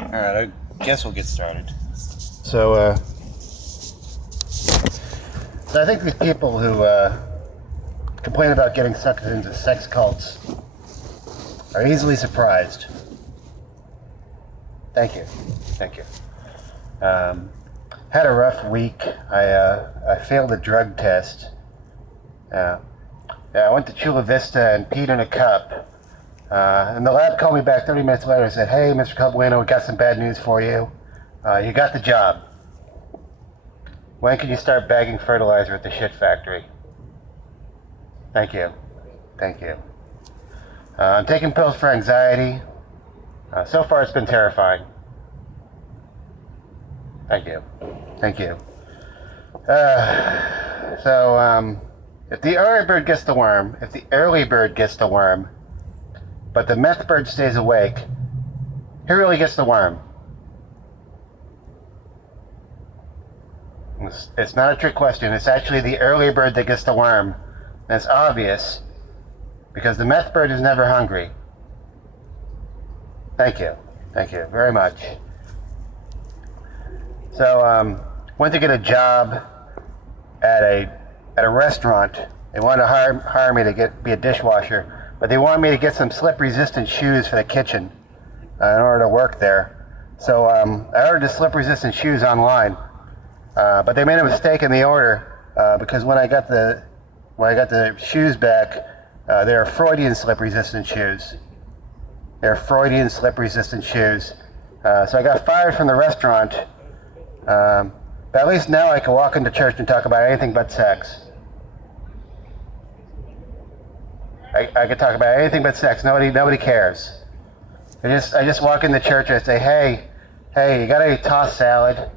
Alright, I guess we'll get started. So I think these people who complain about getting sucked into sex cults are easily surprised. Thank you. Had a rough week. I failed a drug test. I went to Chula Vista and peed in a cup. And the lab called me back 30 minutes later and said, "Hey, Mr. Coppolino, we got some bad news for you. You got the job. When can you start bagging fertilizer at the shit factory?" Thank you. I'm taking pills for anxiety. So far, it's been terrifying. Thank you. If the early bird gets the worm, but the meth bird stays awake, who really gets the worm? It's not a trick question. It's actually the early bird that gets the worm. And it's obvious because the meth bird is never hungry. Thank you very much. So, went to get a job at a restaurant. They wanted to hire me to be a dishwasher, but they wanted me to get some slip-resistant shoes for the kitchen in order to work there. So I ordered the slip-resistant shoes online, but they made a mistake in the order because when I got the shoes back, they were Freudian slip-resistant shoes. So I got fired from the restaurant. But at least now I can walk into church and talk about anything but sex. I can talk about anything but sex. Nobody cares. I just walk into church and I say, hey, you got any tossed salad?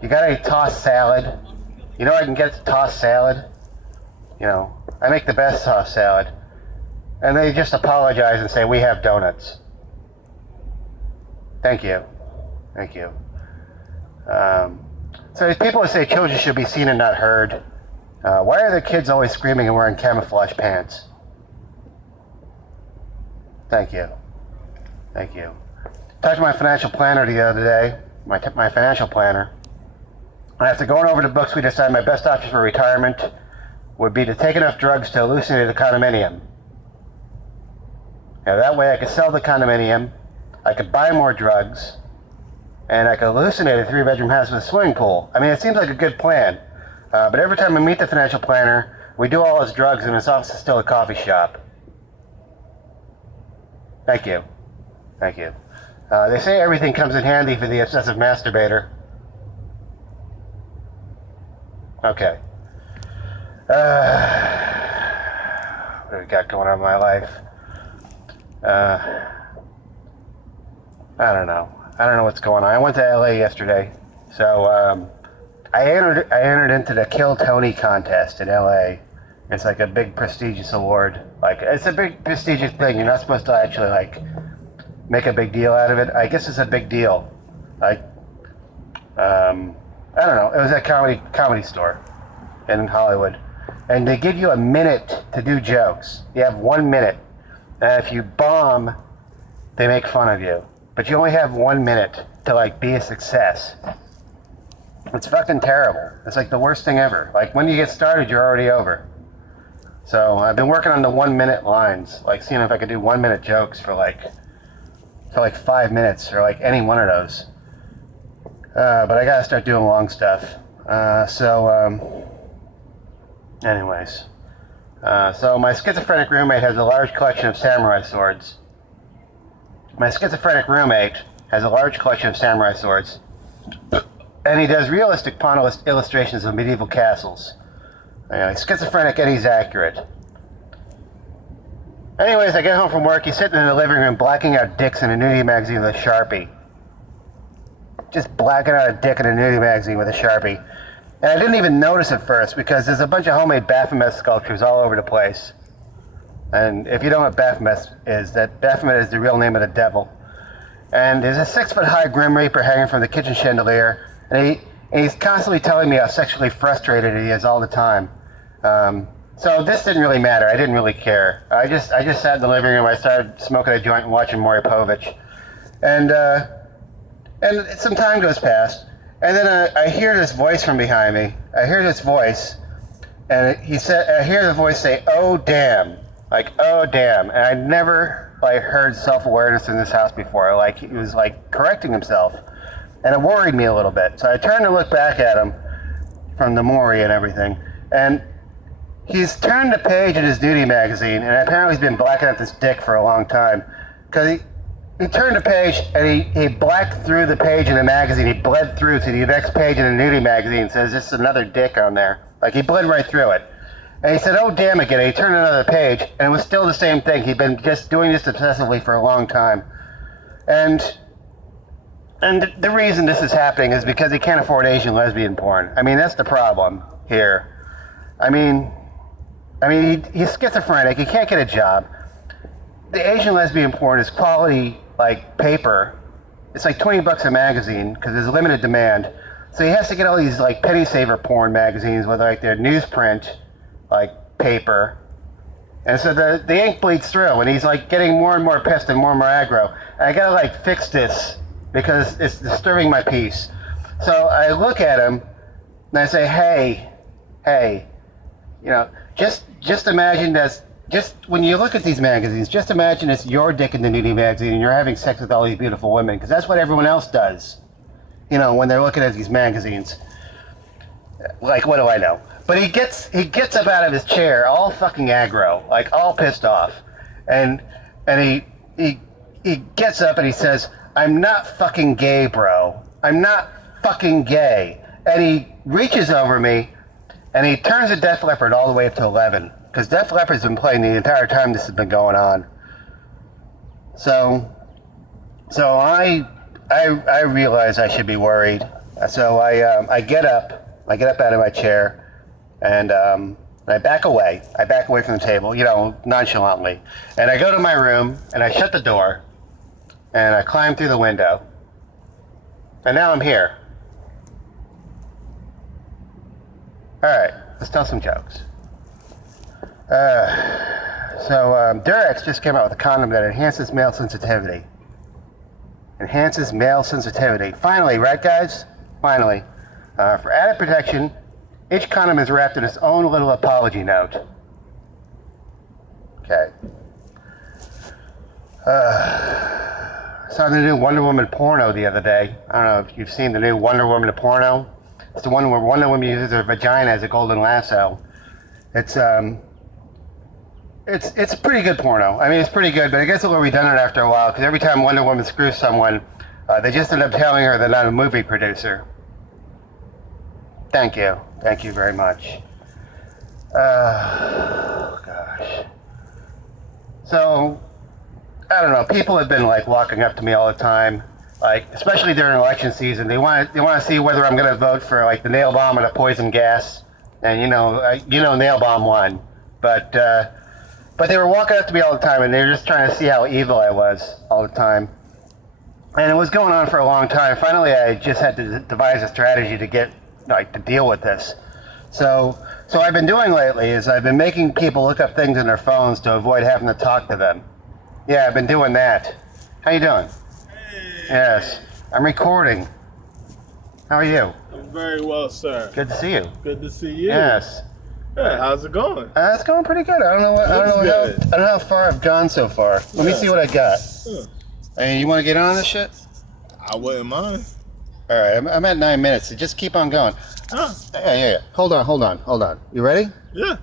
You know I can get tossed salad? I make the best tossed salad. And they just apologize and say, we have donuts. Thank you. So these people who say children should be seen and not heard, why are their kids always screaming and wearing camouflage pants? Thank you. Talked to my financial planner the other day, my financial planner. After going over the books, we decided my best option for retirement would be to take enough drugs to hallucinate a condominium. Now that way I could sell the condominium, I could buy more drugs, and I could hallucinate a 3-bedroom house with a swimming pool. I mean, it seems like a good plan. But every time I meet the financial planner, we do all his drugs and his office is still a coffee shop. Thank you. They say everything comes in handy for the obsessive masturbator. Okay. What do we got going on in my life? I don't know what's going on. I went to LA yesterday, so I entered into the Kill Tony contest in LA. It's like a big prestigious award. Like, it's a big prestigious thing. You're not supposed to actually make a big deal out of it. I guess it's a big deal. I don't know. It was at a comedy store in Hollywood, and they give you a minute to do jokes. You have 1 minute, and if you bomb, they make fun of you. But you only have 1 minute to be a success. It's fucking terrible. It's like the worst thing ever. Like, when you get started, you're already over. So I've been working on the 1 minute lines, seeing if I could do 1 minute jokes for 5 minutes or any one of those. But I gotta start doing long stuff. Anyways. So my schizophrenic roommate has a large collection of samurai swords. And he does realistic pawn illustrations of medieval castles. He's schizophrenic and he's accurate. Anyways, I get home from work, he's sitting in the living room blacking out dicks in a nudie magazine with a Sharpie. Just blacking out a dick in a nudie magazine with a Sharpie. And I didn't even notice at first because there's a bunch of homemade Baphomet sculptures all over the place. And if you don't know what Baphomet is the real name of the devil. And there's a 6-foot-high Grim Reaper hanging from the kitchen chandelier, and he's constantly telling me how sexually frustrated he is all the time. So this didn't really matter. I didn't really care. I just sat in the living room. I started smoking a joint and watching Maury Povich. And some time goes past, and then I hear this voice from behind me. I hear this voice, and I hear the voice say, "Oh damn," like "Oh damn," and I never like heard self-awareness in this house before. Like he was like correcting himself, and it worried me a little bit. So I turned to look back at him from the Maury and everything, and he's turned the page in his nudie magazine, and apparently he's been blacking out this dick for a long time, because he turned the page and he blacked through the page in the magazine. He bled through to the next page in the nudie magazine. Says just another dick on there. Like he bled right through it. And he said, "Oh damn again." And he turned another page, and it was still the same thing. He'd been just doing this obsessively for a long time. And the reason this is happening is because he can't afford Asian lesbian porn. I mean, that's the problem here. I mean, he's schizophrenic. He can't get a job. The Asian lesbian porn is quality, like paper. It's like $20 a magazine because there's limited demand. So he has to get all these like penny saver porn magazines with like their newsprint, like paper. And so the ink bleeds through, and he's like getting more and more pissed and more aggro. And I gotta like fix this because it's disturbing my peace. So I look at him and I say, hey, you know, just imagine this. Just when you look at these magazines, just imagine it's your dick in the nudie magazine and you're having sex with all these beautiful women, because that's what everyone else does, you know, when they're looking at these magazines. Like, what do I know? But he gets up out of his chair all fucking aggro, like all pissed off, and he gets up and he says, "I'm not fucking gay, bro. I'm not fucking gay." And he reaches over me and he turns the Def Leppard all the way up to 11. Because Def Leppard's been playing the entire time this has been going on. So I realize I should be worried. So I get up out of my chair, and I back away. I back away from the table, you know, nonchalantly. And I go to my room, and I shut the door, and I climb through the window. And now I'm here. All right, let's tell some jokes. Durex just came out with a condom that enhances male sensitivity. Enhances male sensitivity. Finally, right guys? Finally. For added protection, each condom is wrapped in its own little apology note. Okay. I saw the new Wonder Woman porno the other day. I don't know if you've seen the new Wonder Woman porno. It's the one where Wonder Woman uses her vagina as a golden lasso. It's a pretty good porno. I mean, it's pretty good, but it gets a little redundant after a while, because every time Wonder Woman screws someone, they just end up telling her they're not a movie producer. Thank you. Thank you very much. Oh, gosh. So, I don't know. People have been, like, walking up to me all the time, like, especially during election season. They want to see whether I'm going to vote for, like, the nail bomb or the poison gas. And, you know, nail bomb won. But they were walking up to me all the time, and they were just trying to see how evil I was all the time. And it was going on for a long time. Finally, I just had to devise a strategy to deal with this. So what I've been doing lately is I've been making people look up things on their phones to avoid having to talk to them. Yeah, I've been doing that. How you doing? Hey. Yes, I'm recording. How are you? I'm very well, sir. Good to see you. Good to see you. Yes. Hey, how's it going? It's going pretty good. I don't know how far I've gone so far. Let me see what I got. Hey, you want to get on this shit? I wouldn't mind. All right, I'm at 9 minutes, so just keep on going. Huh? Yeah. Hold on. You ready? Yeah.